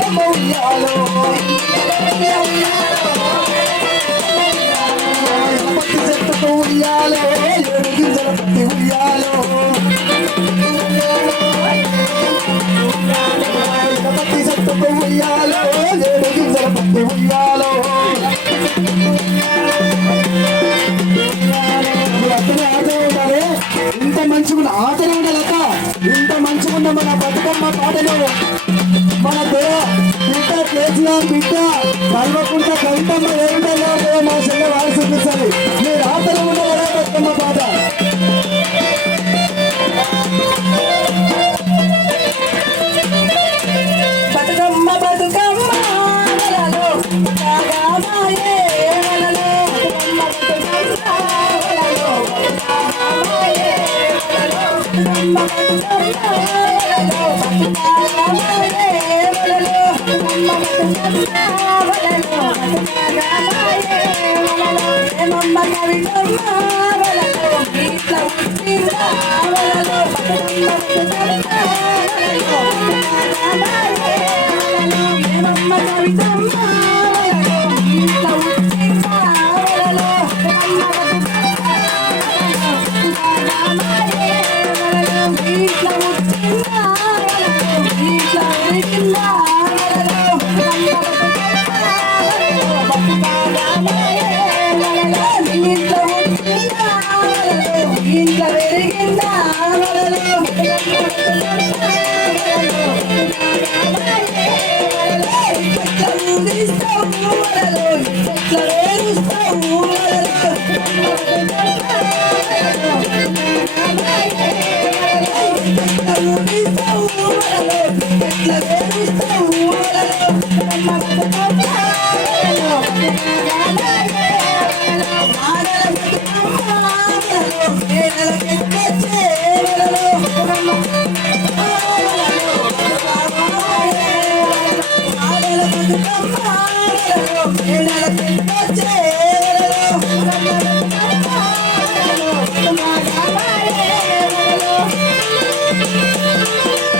ఉయ్యాలో పత్తి చెట్టుకు ఉయ్యాలో ఏడు గింజల పత్తి ఉయ్యాలో పత్తి చెట్టుకు ఉయ్యాలో ఏడు గింజల పత్తి ఉయ్యాలో ఇంత మంచిగా ఆటలు ఉండలేక ఇంత మంచిగా మన బతుకమ్మ పాటలు మన బిడ్డ కేసీఆర్ బిడ్డ కల్వకుంట కవితమ్మ ఏమిటో మా చెల్ల వారి చూపిస్తుంది మీరు ఆటలు ఉండవరా బతుకమ్మ పాట బతుకమ్మ బతుకమ్మ